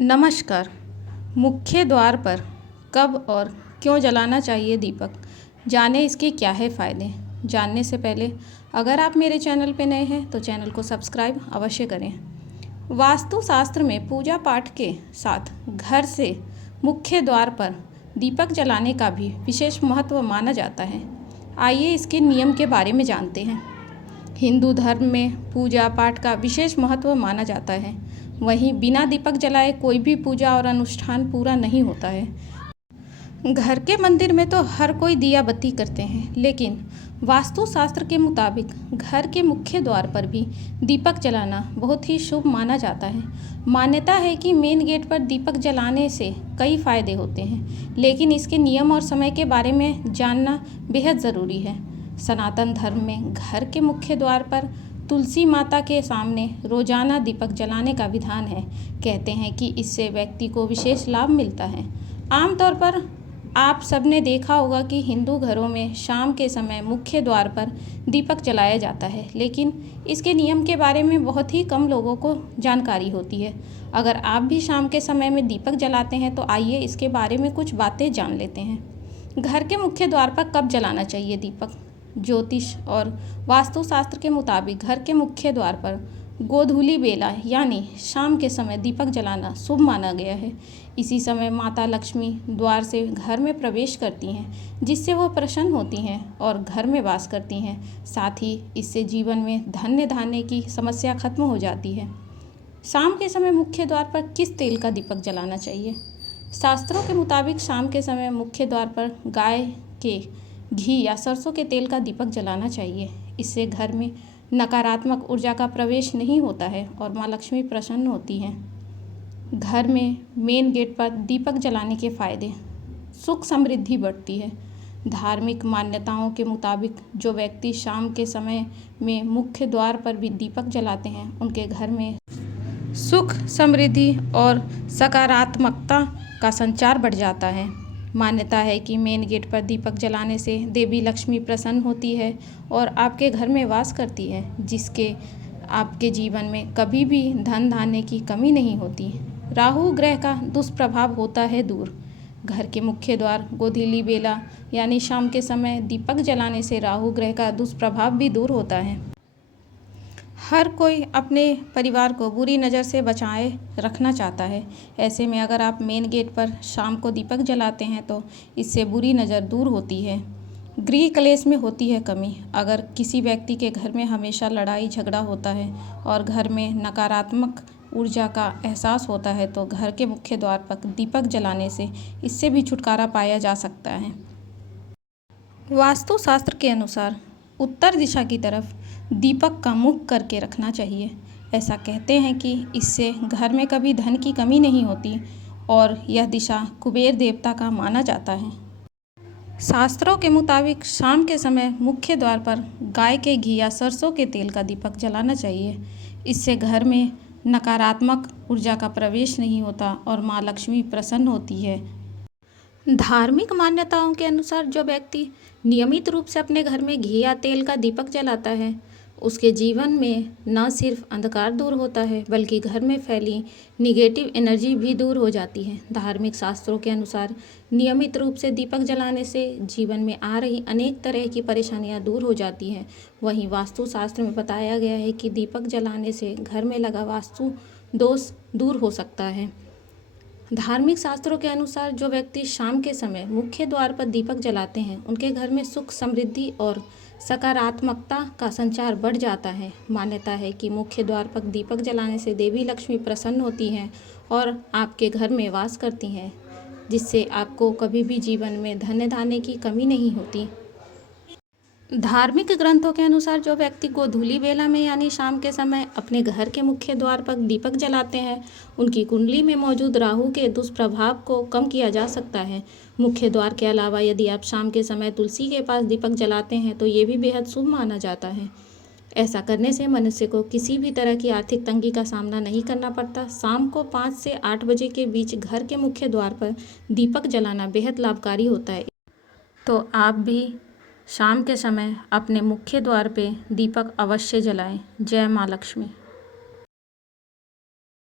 नमस्कार। मुख्य द्वार पर कब और क्यों जलाना चाहिए दीपक, जाने इसके क्या है फ़ायदे। जानने से पहले अगर आप मेरे चैनल पर नए हैं तो चैनल को सब्सक्राइब अवश्य करें। वास्तुशास्त्र में पूजा पाठ के साथ घर से मुख्य द्वार पर दीपक जलाने का भी विशेष महत्व माना जाता है। आइए इसके नियम के बारे में जानते हैं। हिंदू धर्म में पूजा पाठ का विशेष महत्व माना जाता है। वहीं बिना दीपक जलाए कोई भी पूजा और अनुष्ठान पूरा नहीं होता है। घर के मंदिर में तो हर कोई दिया बत्ती करते हैं, लेकिन वास्तुशास्त्र के मुताबिक घर के मुख्य द्वार पर भी दीपक जलाना बहुत ही शुभ माना जाता है। मान्यता है कि मेन गेट पर दीपक जलाने से कई फायदे होते हैं, लेकिन इसके नियम और समय के बारे में जानना बेहद ज़रूरी है। सनातन धर्म में घर के मुख्य द्वार पर तुलसी माता के सामने रोजाना दीपक जलाने का विधान है। कहते हैं कि इससे व्यक्ति को विशेष लाभ मिलता है। आमतौर पर आप सबने देखा होगा कि हिंदू घरों में शाम के समय मुख्य द्वार पर दीपक जलाया जाता है, लेकिन इसके नियम के बारे में बहुत ही कम लोगों को जानकारी होती है। अगर आप भी शाम के समय में दीपक जलाते हैं तो आइए इसके बारे में कुछ बातें जान लेते हैं। घर के मुख्य द्वार पर कब जलाना चाहिए दीपक। ज्योतिष और वास्तुशास्त्र के मुताबिक घर के मुख्य द्वार पर गोधूली बेला यानी शाम के समय दीपक जलाना शुभ माना गया है। इसी समय माता लक्ष्मी द्वार से घर में प्रवेश करती हैं, जिससे वो प्रसन्न होती हैं और घर में वास करती हैं। साथ ही इससे जीवन में धन्य धान्य की समस्या खत्म हो जाती है। शाम के समय मुख्य द्वार पर किस तेल का दीपक जलाना चाहिए। शास्त्रों के मुताबिक शाम के समय मुख्य द्वार पर गाय के घी या सरसों के तेल का दीपक जलाना चाहिए। इससे घर में नकारात्मक ऊर्जा का प्रवेश नहीं होता है और माँ लक्ष्मी प्रसन्न होती हैं। घर में मेन गेट पर दीपक जलाने के फायदे। सुख समृद्धि बढ़ती है। धार्मिक मान्यताओं के मुताबिक जो व्यक्ति शाम के समय में मुख्य द्वार पर भी दीपक जलाते हैं, उनके घर में सुख समृद्धि और सकारात्मकता का संचार बढ़ जाता है। मान्यता है कि मेन गेट पर दीपक जलाने से देवी लक्ष्मी प्रसन्न होती है और आपके घर में वास करती है, जिसके आपके जीवन में कभी भी धन धान्य की कमी नहीं होती। राहु ग्रह का दुष्प्रभाव होता है दूर। घर के मुख्य द्वार गोधूली बेला यानी शाम के समय दीपक जलाने से राहु ग्रह का दुष्प्रभाव भी दूर होता है। हर कोई अपने परिवार को बुरी नज़र से बचाए रखना चाहता है। ऐसे में अगर आप मेन गेट पर शाम को दीपक जलाते हैं तो इससे बुरी नज़र दूर होती है। गृह कलेश में होती है कमी। अगर किसी व्यक्ति के घर में हमेशा लड़ाई झगड़ा होता है और घर में नकारात्मक ऊर्जा का एहसास होता है तो घर के मुख्य द्वार पर दीपक जलाने से इससे भी छुटकारा पाया जा सकता है। वास्तुशास्त्र के अनुसार उत्तर दिशा की तरफ दीपक का मुख करके रखना चाहिए। ऐसा कहते हैं कि इससे घर में कभी धन की कमी नहीं होती और यह दिशा कुबेर देवता का माना जाता है। शास्त्रों के मुताबिक शाम के समय मुख्य द्वार पर गाय के घी या सरसों के तेल का दीपक जलाना चाहिए। इससे घर में नकारात्मक ऊर्जा का प्रवेश नहीं होता और माँ लक्ष्मी प्रसन्न होती है। धार्मिक मान्यताओं के अनुसार जो व्यक्ति नियमित रूप से अपने घर में घी या तेल का दीपक जलाता है, उसके जीवन में न सिर्फ अंधकार दूर होता है बल्कि घर में फैली निगेटिव एनर्जी भी दूर हो जाती है। धार्मिक शास्त्रों के अनुसार नियमित रूप से दीपक जलाने से जीवन में आ रही अनेक तरह की परेशानियां दूर हो जाती हैं। वहीं वास्तुशास्त्र में बताया गया है कि दीपक जलाने से घर में लगा वास्तु दोष दूर हो सकता है। धार्मिक शास्त्रों के अनुसार जो व्यक्ति शाम के समय मुख्य द्वार पर दीपक जलाते हैं, उनके घर में सुख समृद्धि और सकारात्मकता का संचार बढ़ जाता है। मान्यता है कि मुख्य द्वार पर दीपक जलाने से देवी लक्ष्मी प्रसन्न होती हैं और आपके घर में वास करती हैं, जिससे आपको कभी भी जीवन में धन्य धान्य की कमी नहीं होती। धार्मिक ग्रंथों के अनुसार जो व्यक्ति गोधूली बेला में यानी शाम के समय अपने घर के मुख्य द्वार पर दीपक जलाते हैं, उनकी कुंडली में मौजूद राहु के दुष्प्रभाव को कम किया जा सकता है। मुख्य द्वार के अलावा यदि आप शाम के समय तुलसी के पास दीपक जलाते हैं तो ये भी बेहद शुभ माना जाता है। ऐसा करने से मनुष्य को किसी भी तरह की आर्थिक तंगी का सामना नहीं करना पड़ता। शाम को 5 से 8 बजे के बीच घर के मुख्य द्वार पर दीपक जलाना बेहद लाभकारी होता है। तो आप भी शाम के समय अपने मुख्य द्वार पे दीपक अवश्य जलाएं। जय माँ लक्ष्मी।